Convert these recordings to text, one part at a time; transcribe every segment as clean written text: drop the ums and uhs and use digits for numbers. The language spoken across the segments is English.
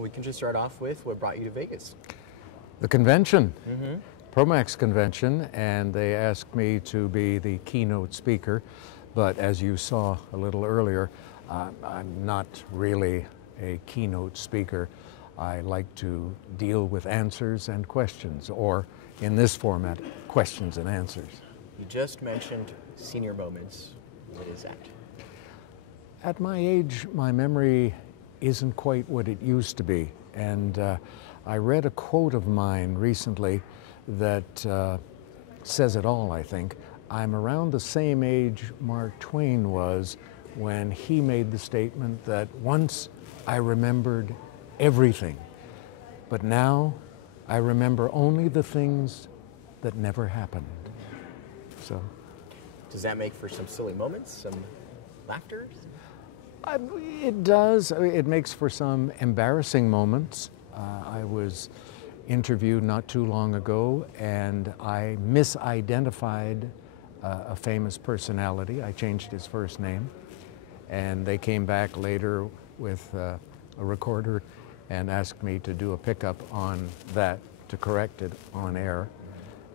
We can just start off with what brought you to Vegas. The convention, Promax convention, and they asked me to be the keynote speaker. But as you saw a little earlier, I'm not really a keynote speaker. I like to deal with answers and questions, or in this format, questions and answers. You just mentioned senior moments. What is that? At my age, my memory isn't quite what it used to be. And I read a quote of mine recently that says it all, I think. I'm around the same age Mark Twain was when he made the statement that once I remembered everything, but now I remember only the things that never happened. So, does that make for some silly moments, some laughter? It does. It makes for some embarrassing moments. I was interviewed not too long ago, and I misidentified a famous personality. I changed his first name, and they came back later with a recorder and asked me to do a pickup on that to correct it on air.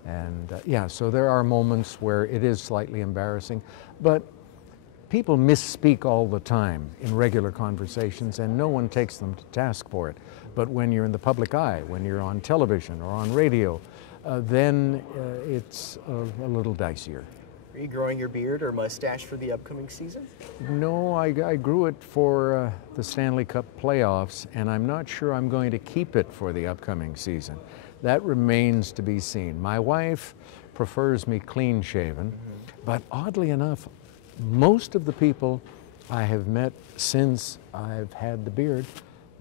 And yeah, so there are moments where it is slightly embarrassing, but people misspeak all the time in regular conversations, and no one takes them to task for it. But when you're in the public eye, when you're on television or on radio, then it's a little dicier. Are you growing your beard or mustache for the upcoming season? No, I grew it for the Stanley Cup playoffs, and I'm not sure I'm going to keep it for the upcoming season. That remains to be seen. My wife prefers me clean-shaven, but oddly enough, most of the people I have met since I've had the beard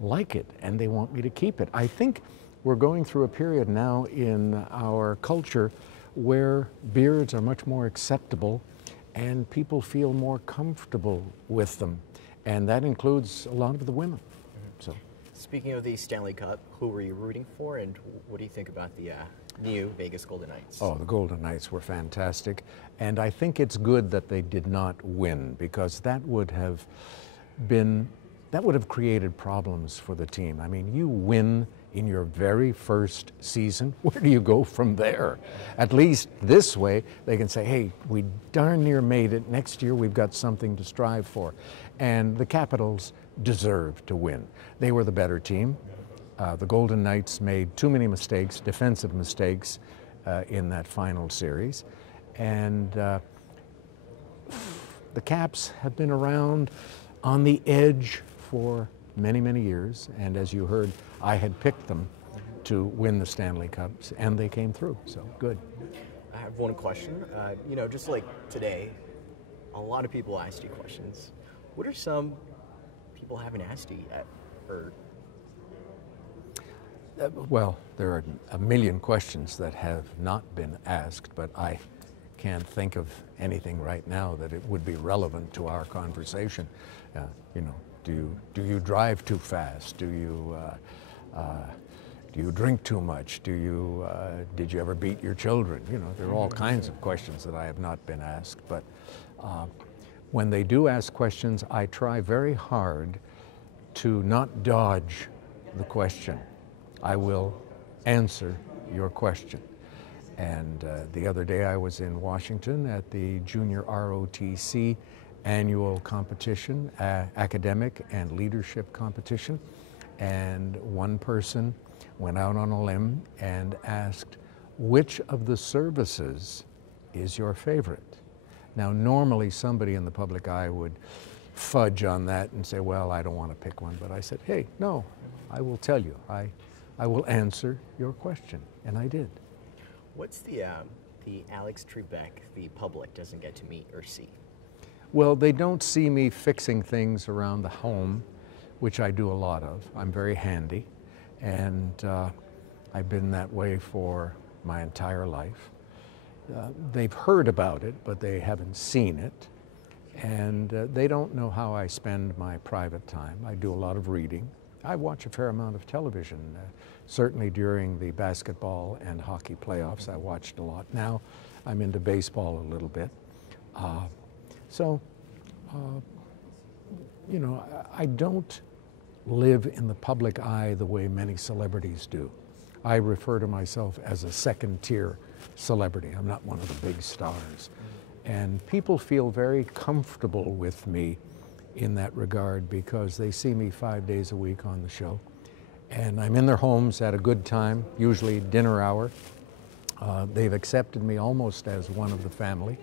like it, and they want me to keep it. I think we're going through a period now in our culture where beards are much more acceptable and people feel more comfortable with them, and that includes a lot of the women. So, speaking of the Stanley Cup, who were you rooting for, and what do you think about the new Vegas Golden Knights? Oh, the Golden Knights were fantastic, and I think it's good that they did not win, because that would have created problems for the team. I mean, you win in your very first season, where do you go from there? At least this way, they can say, hey, we darn near made it. Next year, we've got something to strive for. And the Capitals deserve to win. They were the better team. The Golden Knights made too many mistakes, defensive mistakes, in that final series. And the Caps have been around on the edge for many, many years. And as you heard, I had picked them to win the Stanley Cups, and they came through, so good. I have one question. You know, just like today, a lot of people asked you questions. What are some people haven't asked you yet? Or well, there are a million questions that have not been asked, but I can't think of anything right now that it would be relevant to our conversation. You know, do you drive too fast? Do you drink too much? Did you ever beat your children? You know, there are all kinds of questions that I have not been asked, but when they do ask questions, I try very hard to not dodge the question. I will answer your question. And the other day I was in Washington at the Junior ROTC annual competition, academic and leadership competition, and one person went out on a limb and asked, which of the services is your favorite? Now, normally somebody in the public eye would fudge on that and say, well, I don't want to pick one, but I said, hey, no, I will tell you. I will answer your question, and I did. What's the Alex Trebek the public doesn't get to meet or see? Well, they don't see me fixing things around the home, which I do a lot of. I'm very handy, and I've been that way for my entire life. They've heard about it, but they haven't seen it, and they don't know how I spend my private time. I do a lot of reading. I watch a fair amount of television. Certainly during the basketball and hockey playoffs, I watched a lot. Now I'm into baseball a little bit. You know, I don't live in the public eye the way many celebrities do. I refer to myself as a second-tier celebrity. I'm not one of the big stars. And people feel very comfortable with me in that regard because they see me 5 days a week on the show. And I'm in their homes at a good time, usually dinner hour. They've accepted me almost as one of the family.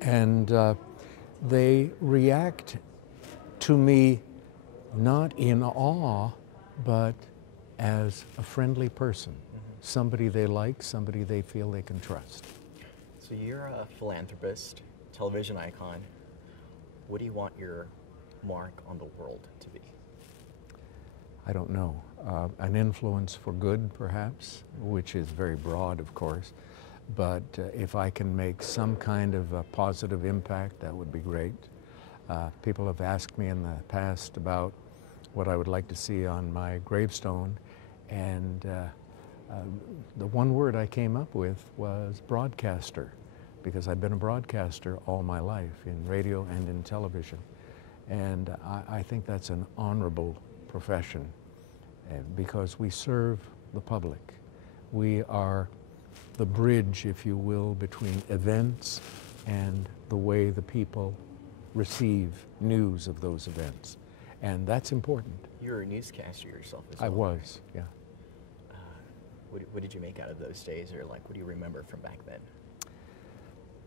And they react to me not in awe, but as a friendly person, somebody they like, somebody they feel they can trust. So you're a philanthropist, television icon. What do you want your mark on the world to be? I don't know. An influence for good, perhaps, which is very broad, of course. But if I can make some kind of a positive impact, that would be great. People have asked me in the past about what I would like to see on my gravestone, and the one word I came up with was broadcaster, because I've been a broadcaster all my life in radio and in television. And I think that's an honorable profession because we serve the public. We are the bridge, if you will, between events and the way the people receive news of those events. And that's important. You're a newscaster yourself as well. I was, yeah. What did you make out of those days, or like, what do you remember from back then?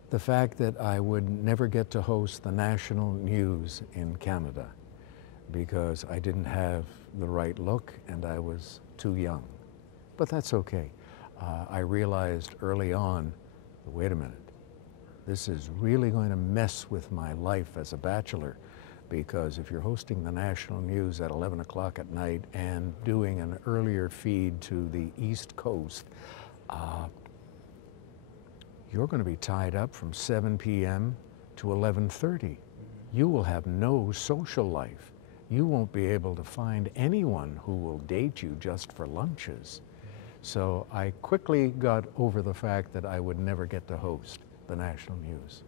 The fact that I would never get to host the national news in Canada because I didn't have the right look and I was too young. But that's okay. I realized early on, wait a minute, this is really going to mess with my life as a bachelor, because if you're hosting the national news at 11 o'clock at night and doing an earlier feed to the East Coast, you're going to be tied up from 7 p.m. to 11:30. You will have no social life. You won't be able to find anyone who will date you just for lunches. So I quickly got over the fact that I would never get to host the national news.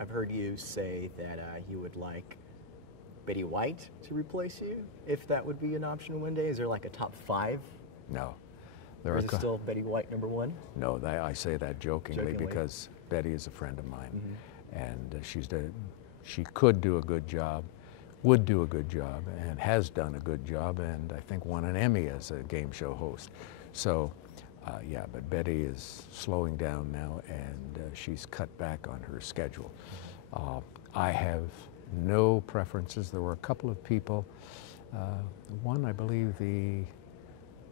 I've heard you say that you would like Betty White to replace you, if that would be an option one day. Is there like a top 5? No. Or is it still Betty White #1? No, I say that jokingly because Betty is a friend of mine. And she could do a good job, would do a good job, and has done a good job, and I think won an Emmy as a game show host. So, yeah, but Betty is slowing down now, and she's cut back on her schedule. I have no preferences. There were a couple of people, one, I believe, the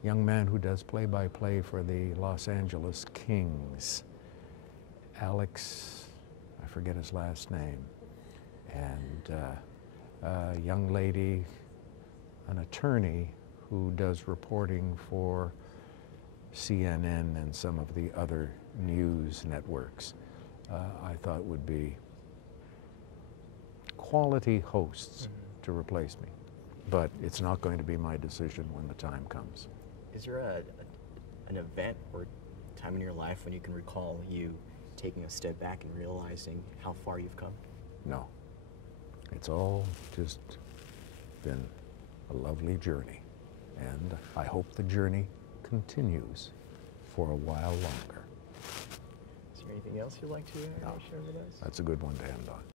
young man who does play-by-play for the Los Angeles Kings, Alex, I forget his last name, and a young lady, an attorney who does reporting for CNN and some of the other news networks, I thought would be quality hosts to replace me. But it's not going to be my decision when the time comes. Is there an event or time in your life when you can recall you taking a step back and realizing how far you've come? No. It's all just been a lovely journey. And I hope the journey continues for a while longer. Is there anything else you'd like to share with us? That's a good one to end on.